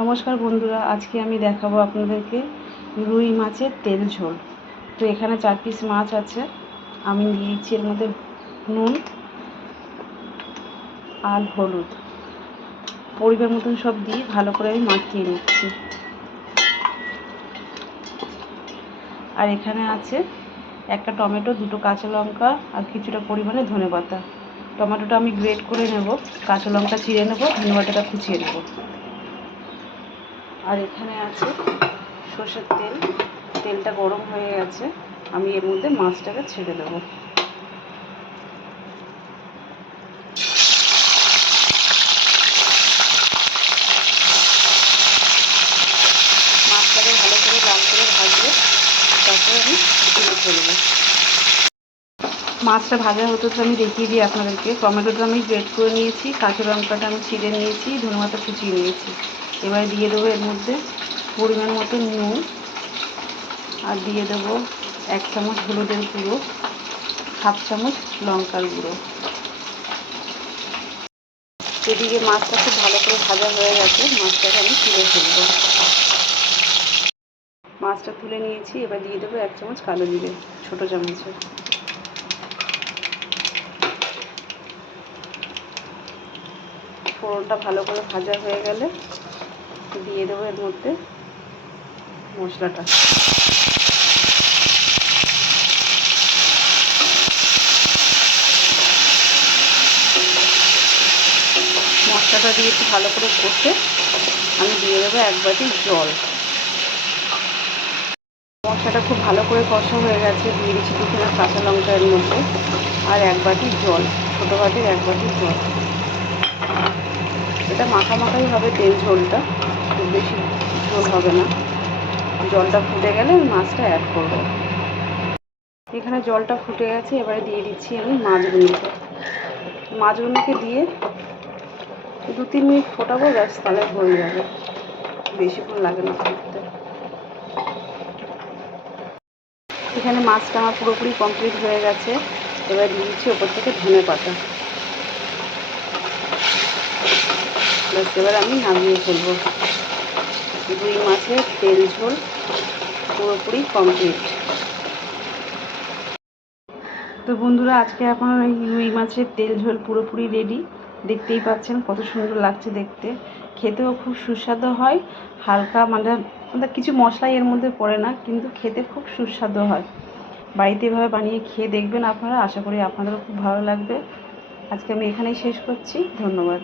নমস্কার বন্ধুরা, আজকে আমি দেখাবো আপনাদেরকে রুই মাছের তেল ঝোল। তো এখানে 4 পিস মাছ আছে। আমি দিয়ে দিচ্ছি এর মধ্যে নুন আর হলুদ, পরিমাণ মতন সব দিয়ে ভালো করে আমি মাখিয়ে নিচ্ছি। আর এখানে আছে একটা টমেটো, 2টো কাঁচা লঙ্কা আর কিছুটা পরিমাণে ধনেপাতা। টমেটোটা আমি গ্রেট করে নেব, কাঁচা লঙ্কা চিড়ে নেব, ধনেপাতাটা কুচিয়ে নেব। আর এখানে আছে সর্ষের তেল। তেলটা গরম হয়ে গেছে, আমি এর মধ্যে মাছটাকে ছেড়ে দেবো। মাছটাকে ভালো করে লাল করে ভাজবো, তারপরে আমি তুলে ফেলবো। মাছটা ভাজা হতে তো আমি দেখিয়ে দিই আপনাদেরকে। টমেটোটা আমি গ্রেট করে নিয়েছি, কাঁচা লঙ্কাটা আমি ছিঁড়ে নিয়েছি, ধনেপাতা কুচিয়ে নিয়েছি। এবারে দিয়ে দেবো এর মধ্যে পরিমাণ মতো নুন, আর দিয়ে দেবো 1 চামচ হলুদের গুঁড়ো, 1/2 চামচ লঙ্কার গুঁড়ো। এদিকে মাছটা খুব ভালো করে ভাজা হয়ে গেছে, মাছটাকে আমি তুলে ফেলবো। মাছটা তুলে নিয়েছি, এবার দিয়ে দেবো 1 চামচ কালো জিরে, ছোটো চামচের। ফোড়নটা ভালো করে ভাজা হয়ে গেলে দিয়ে দেবো এর মধ্যে মশলাটা। মশলাটা দিয়ে একটু ভালো করে কষে আমি দিয়ে দেবো 1 বাটি জল। মশলাটা খুব ভালো করে কষা হয়ে গেছে, দিয়ে দিচ্ছি 2 কাঁচা লঙ্কা এর মধ্যে আর 1 বাটি জল, ছোটো বাটির 1 বাটি জল। এটা মাখামাখাই হবে তেল ঝোলটা, খুব বেশি ঝোল হবে না। জলটা ফুটে গেলে আমি মাছটা অ্যাড করবো। এখানে জলটা ফুটে গেছে, এবারে দিয়ে দিচ্ছি আমি মাছগুলোকে দিয়ে 2-3 মিনিট ফোটাবো, ব্যাস তাহলে হয়ে যাবে, বেশিক্ষণ লাগে না ফুটতে। এখানে মাছটা আমার পুরোপুরি কমপ্লিট হয়ে গেছে। এবার দিয়ে দিচ্ছি ওপর থেকে ধনেপাতা, ব্যাস এবার আমি নামিয়ে ফেলবো। রুই মাছের তেল ঝোল পুরোপুরি কমপ্লিট। তো বন্ধুরা, আজকে আপনার এই রুই মাছের তেল ঝোল পুরোপুরি রেডি। দেখতেই পাচ্ছেন কত সুন্দর লাগছে দেখতে, খেতেও খুব সুস্বাদু হয়। হালকা মানে কিছু মশলাই এর মধ্যে পড়ে না, কিন্তু খেতে খুব সুস্বাদু হয়। বাড়িতে এভাবে বানিয়ে খেয়ে দেখবেন আপনারা, আশা করি আপনাদেরও খুব ভালো লাগবে। আজকে আমি এখানেই শেষ করছি, ধন্যবাদ।